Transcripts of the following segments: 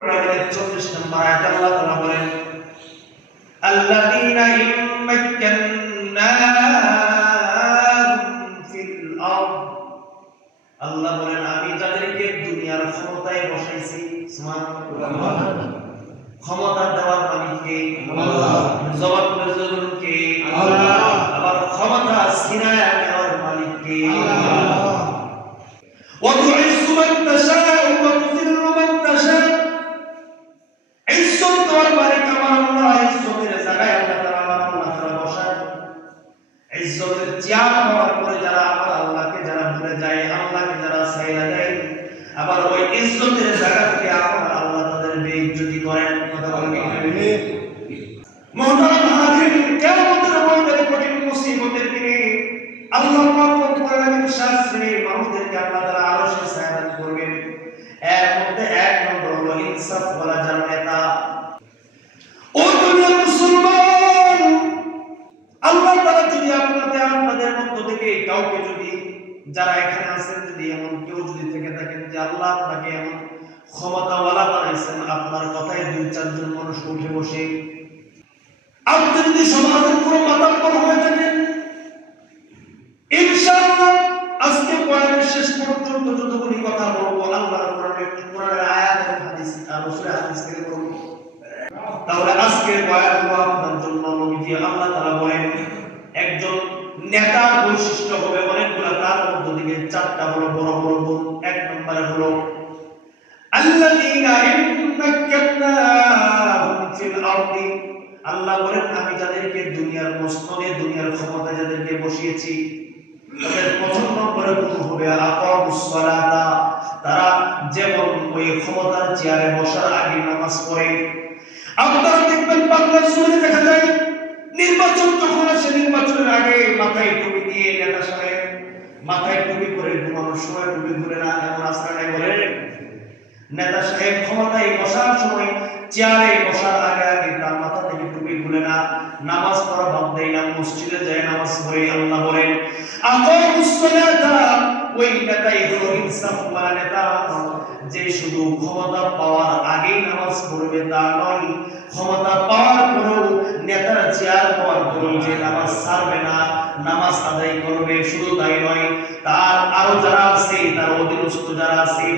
40 নম্বর আয়াতে আল্লাহ তাআলা বলেন আল্লাযীনা ইম্মাক্কান্নাহুম ফিল আরদ, আল্লাহ বলেন আমি যাদেরকে দুনিয়ার ক্ষমতায় বসাইছি। সুবহানাল্লাহ। ক্ষমতা দেওয়ার মালিক কে? আল্লাহ। জবাব বলুন কে? আল্লাহ। আবার ক্ষমতা ছিনায় নেওয়ার মালিক কে? আল্লাহ। ওয়া তুইজ্জু মান তাশাউ ওয়া তুযিল্লু মান তাশাউ, ইজ্জত দেওয়ার মালিক আমার আল্লাহ। ইজ্জতের জায়গায় আল্লাহ তাআলা বসান। ইজ্জতের চেয়ার হওয়ার পরে যারা আমার আল্লাহকে যারা ভুলে যায়, আল্লাহকে যারা ছাইড়া দেয়, আবার ওই ইজ্জতের জায়গা থেকে আমার আল্লাহ তাদের বেইজ্জতি করেন। কথা বলেন ঠিক? মুহতারাম হাজিরিন, কিয়ামতের ময়দানে কঠিন মুসিবতের দিনে আল্লাহ পাক রব্বুল আলামিন শাস্ত্রের মানুষদেরকে আল্লাহ তাআলা আরশে ছায়া দান করবেন। এর মধ্যে এক নম্বর হলো ইনসাফ ওয়ালা যার নেতা। ও দুনিয়ার মুসলমান, আল্লাহ তাআলা যদি আপনাদের মধ্য থেকে কাউকে যদি যারা এখানে আছেন যদি এমন কেউ যদি থেকে থাকেন যে আল্লাহ আপনাকে এমন ক্ষমতাওয়ালা বানাইছেন, আপনার কথায় 2-4 জন মানুষ উঠে বসে, আপনি যদি সমাজের পুরো মাতাব্বর হয়ে থাকেন, ইনশাআল্লাহ আজকে বয়ানের শেষ পর্যন্ত যতগুলি কথা বলবো আল্লাহর কোরআনের আয়াত এবং হাদিস আর রাসূলের হাদিস থেকে বলবো। তাহলে আজকের বয়ান হলো আপনার জন্য। নবীজি আল্লাহ তাআলা বলেন একজন নেতার বৈশিষ্ট্য হবে অনেকগুলো, তার মধ্যে থেকে 4টা হলো বড় বড় গুণ। এক নম্বরে হলো আল্লাযীনা ইম্মাক্কান্নাহুম ফিল আরদি, আল্লাহ বলেন আমি যাদেরকে দুনিয়ার মস্তনে দুনিয়ার ক্ষমতায় যাদেরকে বসিয়েছি তাদের প্রথম নম্বরে গুণ হবে আকামুস সালাতা, তারা যেমন ওই ক্ষমতার চেয়ারে বসার আগে নামাজ পড়ে। আপনারা দেখবেন বাংলার জমিনে দেখা যায় নির্বাচন যখন আসে, নির্বাচনের আগে মাথায় টুপি দিয়ে নেতা সাহেব মাথায় টুপি করে ঘুমানোর সময় টুপি ঘুরে না, এমন আশ্রয় বলে নেতা সাহেব ক্ষমতায় বসার সময় চেয়ারে বসার আগে আগে তার মাথা থেকে টুপি খুলে না, নামাজ পড়া বাদ দেয় না, মসজিদে যায় নামাজ পড়ে। আল্লাহ বলেন আকামুস সালাতা, ওই নেতাই হলো ইনসাফ ওয়ালা নেতা, যে শুধু ক্ষমতা পাওয়ার আগেই নামাজ পড়বে তা নয়, ক্ষমতা পাওয়ার পরেও নেতার চেয়ার পাওয়ার পরেও যে নামাজ ছাড়বে না, নামাজ আদায় করবে। শুধু তাই নয়, তার আরো যারা আছে, তার অধীনস্থ যারা আছে,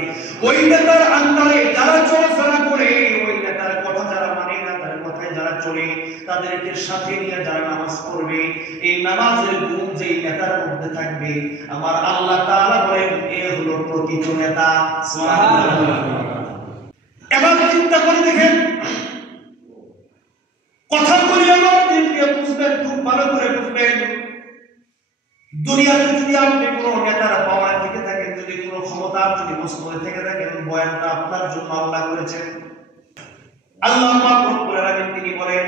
ওই নেতার আন্ডারে যারা চলাফেরা করে, ওই নেতার কথা যারা মানে না, তার কথায় যারা চলে, তাদেরকে সাথে নিয়ে যারা নামাজ পড়বে, এই নামাজের গুণ যেই নেতার মধ্যে থাকবে, আমার আল্লাহ তাআলা বলেন এ হলো প্রকৃত নেতা। সুবহানাল্লাহ। এবার চিন্তা করে দেখেন, কথা বলি আমার দিনকে বুঝবেন, খুব ভালো করে বুঝবেন। দুনিয়াতে যদি আপনি কোনো নেতার পাওয়ার থেকে থাকেন, যদি কোনো ক্ষমতার যদি মস্তকে থেকে থাকেন, বয়ানটা আপনার জন্য আল্লাহ করেছেন। আল্লাহ পাক রব্বুল আলামিন তিনি বলেন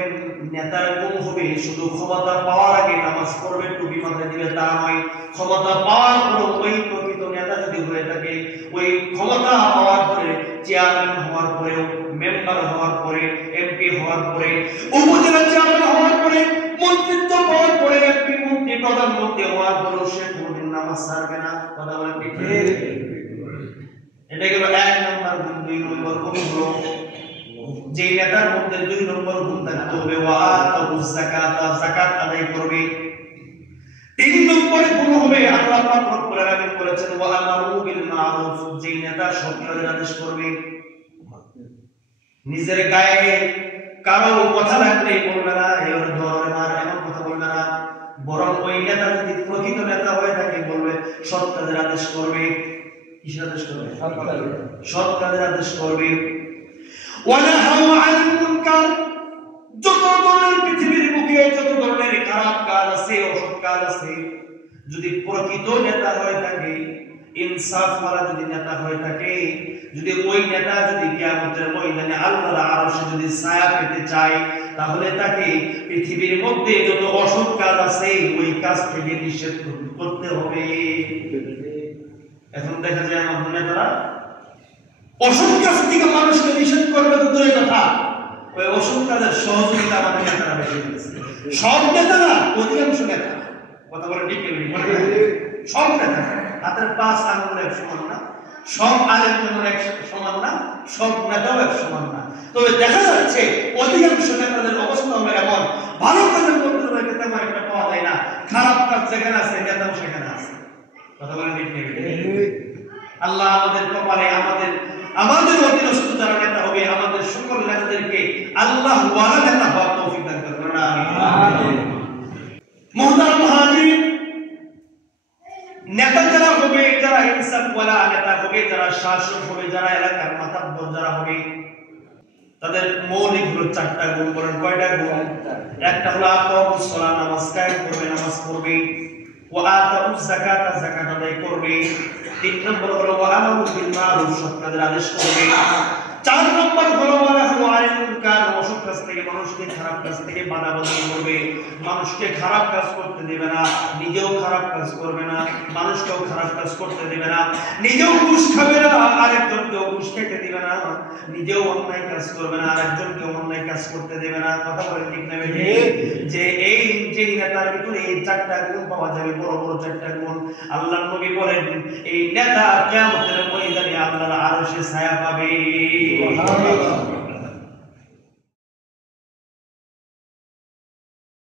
নেতার গুণ হবে শুধু ক্ষমতা পাওয়ার আগে নামাজ পড়বে টুপি মাথায় দিবে তা নয়, ক্ষমতা পাওয়ার পরে ওই প্রকৃত নেতা যদি হয়ে থাকে, ওই ক্ষমতা পাওয়ার পরে চেয়ারম্যান হওয়ার পরেও, মেম্বার হওয়ার পরে, এমপি হওয়ার পরে, উপজেলা চেয়ারম্যান হওয়ার পরে, মন্ত্রিত্ব পাওয়ার পরে, এমপি মন্ত্রী প্রধানমন্ত্রী হওয়ার পরেও সে কোনদিন নামাজ ছাড়বে না। কথা বলেন ঠিক? এটা গেল 1 নম্বর গুণ। 2 নম্বর গুণ হলো যে নেতার মধ্যে 2 নম্বর গুণ থাকতে হবে ওয়াতাউজ যাকাতা, যাকাত আদায় করবে। 3 নম্বরে গুণ হবে আল্লাহ পাক রব্বুল আলামিন বলেছেন ওয়া আমারু বিল মারুফ, যে নেতা সৎ কাজের আদেশ করবে। নিজের গায়ে কারো কথা লাগলে বলবে না এর ধরে মার, এমন কথা বলবে না, বরং ওই নেতা যদি প্রকৃত নেতা হয়ে থাকে বলবে সৎ কাজের আদেশ করবে। কিসের আদেশ করবে? সৎ কাজের আদেশ করবে। ওয়ানাহাউ আনিল মুনকার, যত ধরনের পৃথিবীর বুকে যত ধরনের খারাপ কাজ আছে, অসৎ কাজ আছে, যদি প্রকৃত নেতা হয়ে থাকে, ইনসাফ ওয়ালা যদি নেতা হয়ে থাকে, যদি ওই নেতা যদি কিয়ামতের ময়দানে আল্লাহর আরশে যদি ছায়া পেতে চায়, তাহলে তাকে পৃথিবীর মধ্যে যত অসৎ কাজ আছে ওই কাজ থেকে নিষেধ করতে হবে। এখন দেখা যায় আমাদের নেতারা অসৎ কাজ থেকে মানুষকে নিষেধ করবে তো দূরের কথা, ওই অসৎ কাজের সহযোগিতা আমাদের নেতারা বেশি করেছে। সব নেতারা, অধিকাংশ নেতা, কথা বলে ঠিক নেই, সব নেতা হাতের 5 আঙ্গুল এক সমান না, সব আলেম যেমন এক সমান না, সব নেতাও এক সমান না। তবে দেখা যাচ্ছে অধিকাংশ নেতাদের অবস্থা হলো এমন, ভালো কাজের মধ্যে তেমন একটা পাওয়া যায় না, খারাপ কাজ যেখানে আছে নেতাও সেখানে আছে। কথা বলেন ঠিক নেই? আল্লাহ আমাদের কপালে আমাদের অধীনস্থ যারা নেতা হবে, আমাদের সকল নেতাদেরকে আল্লাহ ওয়ালা নেতা হওয়ার তৌফিক দান করুন। আমিন। মুহতারাম হাজির, নেতা যারা হবে, যারা ইনসাফ ওয়ালা নেতা হবে, যারা শাসক হবে, যারা এলাকার মাতাব্বর যারা হবে, তাদের মৌলিক হলো 4টা গুণ। বলেন কয়টা গুণ? একটা হলো আকামুস সালাত, নামাজ কায়েম করবে, নামাজ পড়বে, ওয়া আতাউজ যাকাত, যাকাত আদায় করবে। 3 নম্বর হলো ওয়া আমারু বিল মারুফ, সৎ কাজের আদেশ করবে। 4 নম্বর হলো ওয়া নাহু আনিল মুনকার, অসৎ কাজ থেকে, মানুষকে খারাপ কাজ থেকে বাধা করবে, মানুষকে খারাপ কাজ করতে দেবে না, নিজেও খারাপ কাজ করবে না, মানুষকেও খারাপ কাজ করতে দেবে না, নিজেও ঘুষ খাবে না, আরেকজনকেও ঘুষ খেতে দিবে না, নিজেও অন্যায় কাজ করবে না, আরেকজনকেও অন্যায় কাজ করতে দেবে না। কথা বলেন ঠিক না বেঠিক? যে এই যে নেতার ভিতরে এই 4টা গুণ পাওয়া যাবে, বড় বড় 4টা গুণ। আল্লাহর নবী বলেন এই নেতা কিয়ামতের ময়দানে আল্লাহর আরশে ছায়া পাবে।